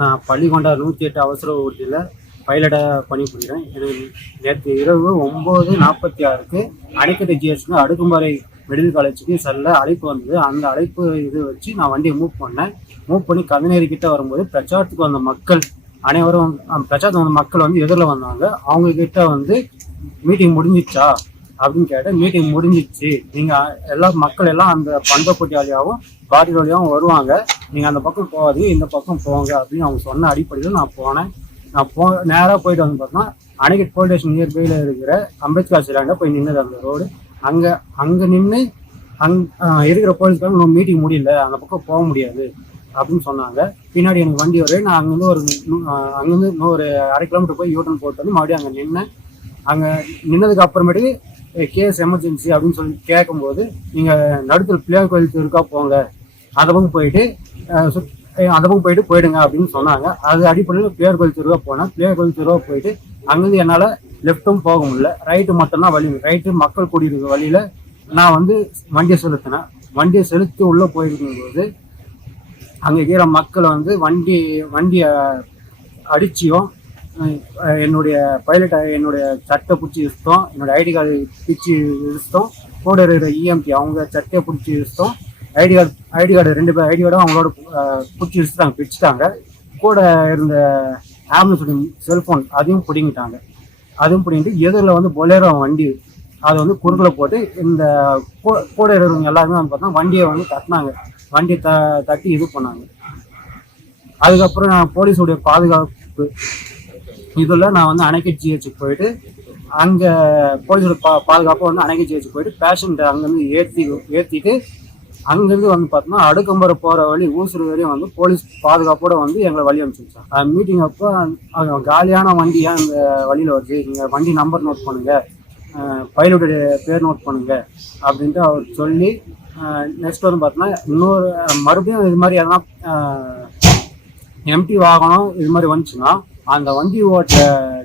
நான் பள்ளிகொண்டா 108 அவசர ஊர்தியில் பைலட்டாக பணிபுரிகிறேன். எனக்கு நேற்று இரவு 9:46க்கு அணைக்கட்டு ஜிஹெச்னு அடுக்குமாறை மெடிக்கல் காலேஜுக்கு செல்ல அழைப்பு வந்தது. அந்த அழைப்பு இது வச்சு நான் வண்டியை மூவ் பண்ணி கவிநேரி கிட்ட வரும்போது பிரச்சாரத்துக்கு வந்த மக்கள் அனைவரும் பிரச்சாரத்துக்கு வந்த மக்கள் வந்து எதிரில் வந்தாங்க. அவங்க கிட்ட வந்து மீட்டிங் முடிஞ்சிச்சா அப்படின்னு கேட்டேன். மீட்டிங் முடிஞ்சிச்சு, நீங்கள் எல்லா மக்கள் எல்லாம் அந்த பந்தப்பட்டி வழியாகவும் பாரில் வழியாகவும் வருவாங்க, நீங்கள் அந்த பக்கம் போகாதீங்க, இந்த பக்கம் போங்க அப்படின்னு அவங்க சொன்ன அடிப்படையில் நான் போனேன். நேராக போயிட்டு வந்து பார்த்தோம்னா அணைக்கட் போலீஸ் ஸ்டேஷன் நியர்பையில் இருக்கிற அம்பேத்கர் சிலாண்ட போய் நின்றுது அந்த ரோடு. அங்கே நின்று இருக்கிற போலீஸ்காரங்க இன்னும் மீட்டிங் முடியல, அந்த பக்கம் போக முடியாது அப்படின்னு சொன்னாங்க. பின்னாடி எனக்கு வண்டி வருது. நான் அங்கேருந்து இன்னும் ஒரு 1/2 கிலோமீட்டர் போய் யூட்டன் போட்டு வந்து மறுபடியும் அங்கே நின்னேன். அங்கே நின்னதுக்கு அப்புறமேட்டு கேஸ் எமர்ஜென்சி அப்படின்னு சொல்லி கேட்கும்போது, நீங்கள் நடுத்தர் பிள்ளையார் கோயில் தெருக்கா போங்க, அந்த பக்கம் போயிட்டு போயிடுங்க அப்படின்னு சொன்னாங்க. அது அடிப்படையில் பிள்ளையார் கோயில் தெருவா போனேன். பிள்ளையார் கோயில் தெருவா போயிட்டு அங்கேருந்து என்னால் லெஃப்ட்டும் போக முடியல, ரைட்டு மட்டும்தான் வழி. ரைட்டு மக்கள் கூடியிருக்க வழியில் நான் வந்து வண்டியை செலுத்தினேன். வண்டியை செலுத்தி உள்ளே போயிருக்கும்போது அங்கே இருக்கிற மக்கள் வந்து வண்டியை அடிச்சியும் என்னுடைய என்னுடைய சட்டை பிடிச்சி இழுத்தோம், என்னோட ஐடி கார்டு பிடிச்சி இழுத்தோம், கூட இருக்கிற இஎம்டி அவங்க சட்டையை பிடிச்சி இழுத்தோம், ஐடி கார்டு 2 பேர் ஐடி கார்டும் அவங்களோட பிடிச்சி பிடிச்சிட்டாங்க. கூட இருந்த ஆம்புலன்ஸ் செல்ஃபோன் அதையும் பிடிங்கிட்டு எதிரில் வந்து பொலேரோ வண்டி அதை வந்து குறுக்கில் போட்டு இந்த கூட இருக்கிறவங்க எல்லாருமே வந்து பார்த்தா வண்டியை வந்து தட்டினாங்க. வண்டியை தட்டி இது பண்ணாங்க. அதுக்கப்புறம் நான் போலீஸுடைய பாதுகாப்பு இதில் நான் வந்து அணைக்கட் ஜிஹெச்சுக்கு போயிட்டு அங்கே போலீஸோட பாதுகாப்பாக வந்து அணைக்கட் ஜிஹெச்சுக்கு போயிட்டு பேஷண்ட்டை அங்கேருந்து ஏற்றிட்டு அங்கேருந்து வந்து பார்த்தோம்னா அடுக்கம்பரை போகிற வழி ஊசுறு வரையும் வந்து போலீஸ் பாதுகாப்போடு வந்து எங்களை வழி அனுப்பிச்சிருச்சாங்க. மீட்டிங் அப்போ காலியான வண்டி ஏன் இந்த வழியில் வருது, நீங்கள் வண்டி நம்பர் நோட் பண்ணுங்கள், பைலட்டுடைய பேர் நோட் பண்ணுங்கள் அப்படின்ட்டு அவர் சொல்லி, நெக்ஸ்ட் வந்து பார்த்தோன்னா மறுபடியும் இது மாதிரி எதனா எம்டி வாகனம் இது மாதிரி வந்துச்சுன்னா அந்த வண்டி ஓட்ட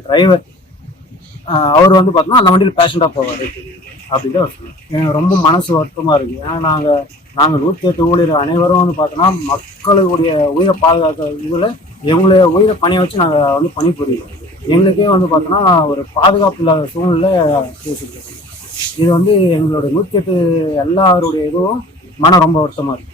டிரைவர் அவர் வந்து பார்த்தோம்னா அந்த வண்டியில் பேஷண்டாக போவார் அப்படின்ட்டு அவர் சொன்னார். எனக்கு ரொம்ப மனசு வருத்தமாக இருக்குது. ஏன்னா நாங்கள் 108 ஊழியர் அனைவரும் வந்து பார்த்தோன்னா மக்களுடைய உயிரை பாதுகாக்கிற இதில் எங்களுடைய உயிரை பணியை வச்சு நாங்கள் வந்து பணிபுரியும். எங்களுக்கே வந்து பார்த்தோன்னா ஒரு பாதுகாப்பு இல்லாத சூழ்நிலை பேசிட்டு. இது வந்து எங்களுடைய 108 எல்லாருடைய இதுவும் மனம் ரொம்ப வருத்தமாக இருக்குது.